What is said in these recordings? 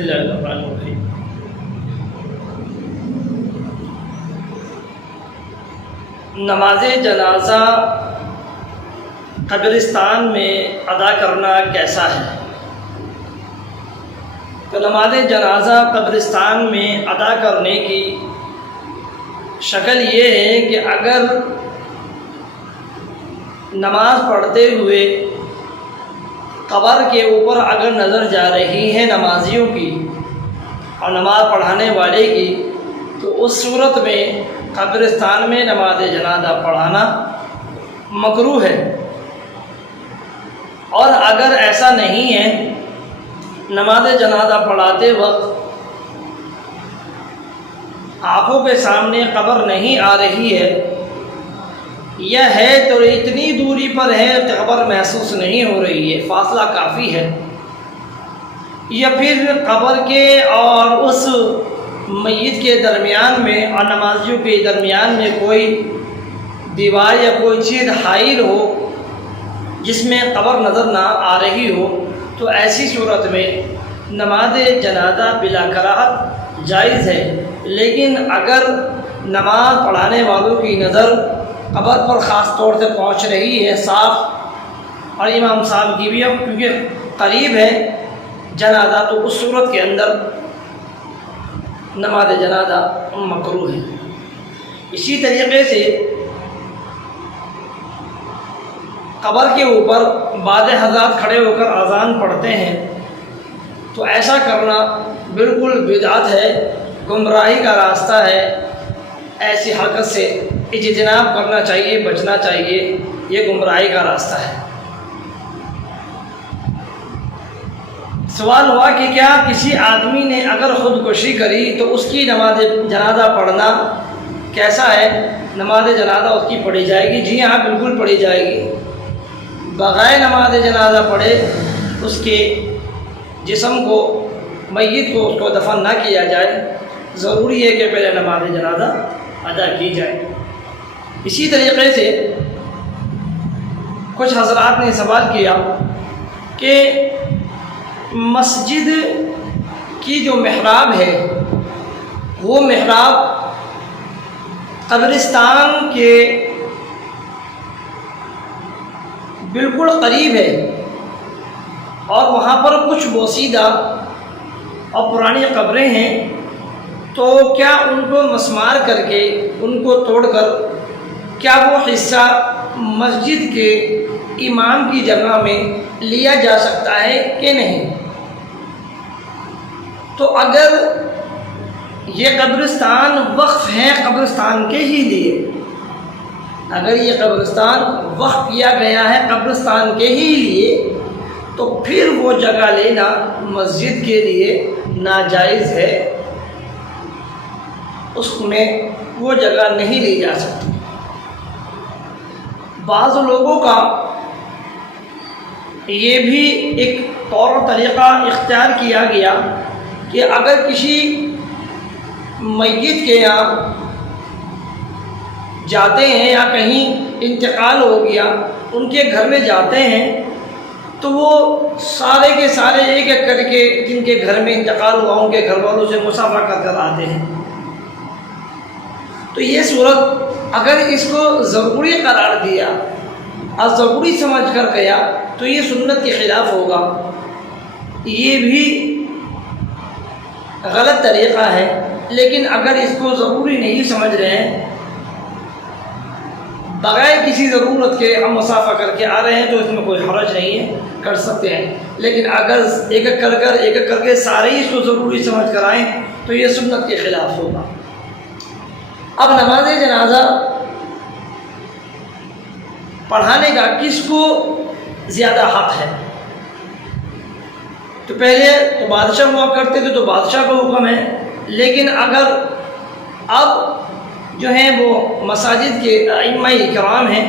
اللہ الرحمن الرحیم۔ نماز جنازہ قبرستان میں ادا کرنا کیسا ہے؟ تو نماز جنازہ قبرستان میں ادا کرنے کی شکل یہ ہے کہ اگر نماز پڑھتے ہوئے قبر کے اوپر اگر نظر جا رہی ہے نمازیوں کی اور نماز پڑھانے والے کی، تو اس صورت میں قبرستان میں نماز جنازہ پڑھانا مکروہ ہے۔ اور اگر ایسا نہیں ہے، نماز جنازہ پڑھاتے وقت آنکھوں کے سامنے قبر نہیں آ رہی ہے، یا ہے تو اتنی دوری پر ہے کہ قبر محسوس نہیں ہو رہی ہے، فاصلہ کافی ہے، یا پھر قبر کے اور اس میت کے درمیان میں اور نمازیوں کے درمیان میں کوئی دیوار یا کوئی چیز حائل ہو جس میں قبر نظر نہ آ رہی ہو، تو ایسی صورت میں نماز جنازہ بلا کراہت جائز ہے۔ لیکن اگر نماز پڑھانے والوں کی نظر قبر پر خاص طور سے پہنچ رہی ہے صاف، اور امام صاحب کی بھی اب کیونکہ قریب ہے جنازہ، تو اس صورت کے اندر نماز جنازہ مکروہ ہے۔ اسی طریقے سے قبر کے اوپر بعض حضرات کھڑے ہو کر اذان پڑھتے ہیں، تو ایسا کرنا بالکل بدعت ہے، گمراہی کا راستہ ہے۔ ایسی حرکت سے اجتناب کرنا چاہیے، بچنا چاہیے، یہ گمراہی کا راستہ ہے۔ سوال ہوا کہ کیا کسی آدمی نے اگر خودکشی کری تو اس کی نماز جنازہ پڑھنا کیسا ہے؟ نماز جنازہ اس کی پڑھی جائے گی؟ جی ہاں، بالکل پڑھی جائے گی۔ بغیر نماز جنازہ پڑھے اس کے جسم کو، میت کو، اس کو دفن نہ کیا جائے، ضروری ہے کہ پہلے نماز جنازہ ادا کی جائے۔ اسی طریقے سے کچھ حضرات نے سوال کیا کہ مسجد کی جو محراب ہے، وہ محراب قبرستان کے بالکل قریب ہے اور وہاں پر کچھ بوسیدہ اور پرانی قبریں ہیں، تو کیا ان کو مسمار کر کے، ان کو توڑ کر، کیا وہ حصہ مسجد کے امام کی جگہ میں لیا جا سکتا ہے کہ نہیں؟ تو اگر یہ قبرستان وقف ہے قبرستان کے ہی لیے، اگر یہ قبرستان وقف کیا گیا ہے قبرستان کے ہی لیے، تو پھر وہ جگہ لینا مسجد کے لیے ناجائز ہے، اس میں وہ جگہ نہیں لی جا سکتی۔ بعض لوگوں کا یہ بھی ایک طور و طریقہ اختیار کیا گیا کہ اگر کسی میت کے یہاں جاتے ہیں یا کہیں انتقال ہو گیا، ان کے گھر میں جاتے ہیں، تو وہ سارے کے سارے ایک ایک کر کے جن کے گھر میں انتقال ہوا ان کے گھر والوں سے مصافحہ کر کر آتے ہیں۔ تو یہ صورت اگر اس کو ضروری قرار دیا اور ضروری سمجھ کر گیا تو یہ سنت کے خلاف ہوگا، یہ بھی غلط طریقہ ہے۔ لیکن اگر اس کو ضروری نہیں سمجھ رہے ہیں، بغیر کسی ضرورت کے ہم مصافحہ کر کے آ رہے ہیں، تو اس میں کوئی حرج نہیں ہے، کر سکتے ہیں۔ لیکن اگر ایک ایک کر کے سارے ہی اس کو ضروری سمجھ کر آئیں تو یہ سنت کے خلاف ہوگا۔ اب نماز جنازہ پڑھانے کا کس کو زیادہ حق ہے؟ تو پہلے تو بادشاہ ہوا کرتے تھے تو بادشاہ کا حکم ہے، لیکن اگر اب جو ہیں وہ مساجد کے ائمہ کرام ہیں،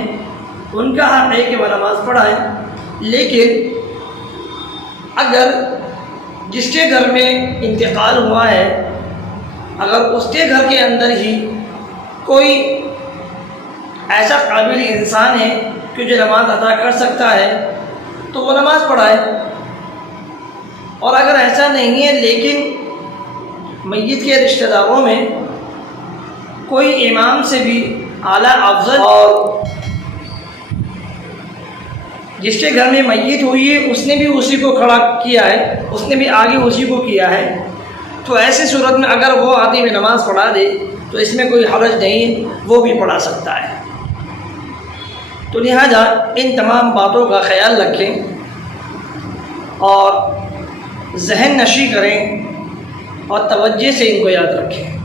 ان کا حق ہے کہ وہ نماز پڑھائیں۔ لیکن اگر جس کے گھر میں انتقال ہوا ہے، اگر اس کے گھر کے اندر ہی کوئی ایسا قابل انسان ہے کہ جو نماز ادا کر سکتا ہے، تو وہ نماز پڑھائے۔ اور اگر ایسا نہیں ہے لیکن میت کے رشتہ داروں میں کوئی امام سے بھی اعلیٰ افضل اور جس کے گھر میں میت ہوئی ہے اس نے بھی اسی کو کھڑا کیا ہے، اس نے بھی آگے اسی کو کیا ہے، تو ایسی صورت میں اگر وہ آدمی نماز پڑھا دے تو اس میں کوئی حرج نہیں، وہ بھی پڑھا سکتا ہے۔ تو لہذا ان تمام باتوں کا خیال رکھیں اور ذہن نشی کریں اور توجہ سے ان کو یاد رکھیں۔